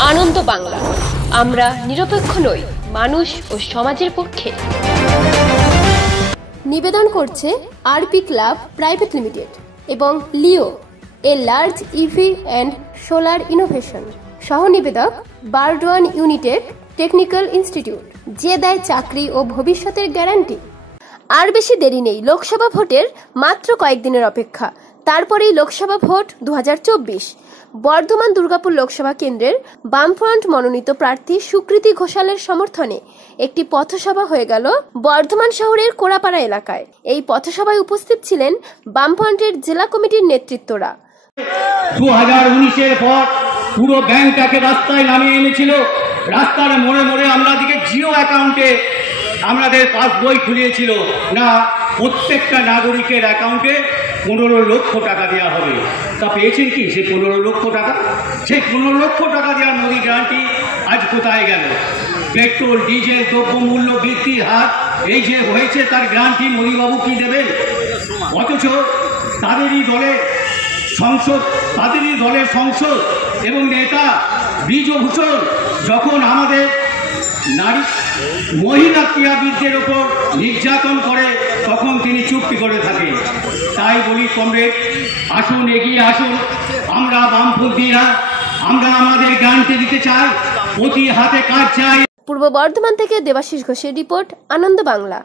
আনন্দ বাংলা, আমরা নিরপেক্ষ নই, মানুষ ও সমাজের পক্ষে। নিবেদন করছে আরপি ক্লাব প্রাইভেট লিমিটেড এবং Leo, a large EV and solar innovation. সহ নিবেদক বারডোয়ান ইউনিটেক টেকনিক্যাল ইনস্টিটিউট, যে দেয় চাকরি ও ভবিষ্যতের গ্যারান্টি। আর বেশি দেরি নেই, লোকসভা ভোটের মাত্র কয়েকদিনের অপেক্ষা, তারপরেই লোকসভা ভোট 2024। বর্ধমান দুর্গাপুর লোকসভা কেন্দ্রের বামফ্রন্ট মনোনীত প্রার্থী সুকৃতি ঘোষালের সমর্থনে একটি পথসভা হয়ে গেল বর্ধমান শহরের কোড়াপাড়া এলাকায়। এই পথসভায় উপস্থিত ছিলেন বামফ্রন্টের জেলা কমিটির নেতৃত্বরা। 2019-এর পর পুরো ব্যাংকটাকে রাস্তায় নামিয়ে এনেছিল। রাস্তার মোড়ে মোড়ে আমাদেরকে জিরো অ্যাকাউন্টে আমাদের পাসবই খুলিয়েছিল না, প্রত্যেকটা নাগরিকের অ্যাকাউন্টে 15 লক্ষ টাকা দেওয়া হবে। তা পেয়েছেন কি সেই 15 লক্ষ টাকা? সেই 15 লক্ষ টাকা দেওয়ার মোদি গ্যারান্টি আজ কোথায় গেল? পেট্রোল ডিজেল দ্রব্যমূল্য বৃদ্ধির হার এই যে হয়েছে, তার গ্যারান্টি মোদিবাবু কি দেবেন? অথচ তাদেরই দলের সংসদ এবং নেতা ব্রিজভূষণ যখন আমাদের মহিলা ক্রীড়াবিদদের ওপর নির্যাতন করে, তখন তিনি চুপটি করে থাকেন। তাই বলি কমরেড, আসুন, এগিয়ে আসুন। আমরা বামপন্থীরা, আমরা আমাদের গ্যারান্টি দিতে চাই, প্রতি হাতে কাজ চাই। পূর্ব বর্ধমান থেকে দেবাশিস ঘোষের রিপোর্ট, আনন্দ বাংলা।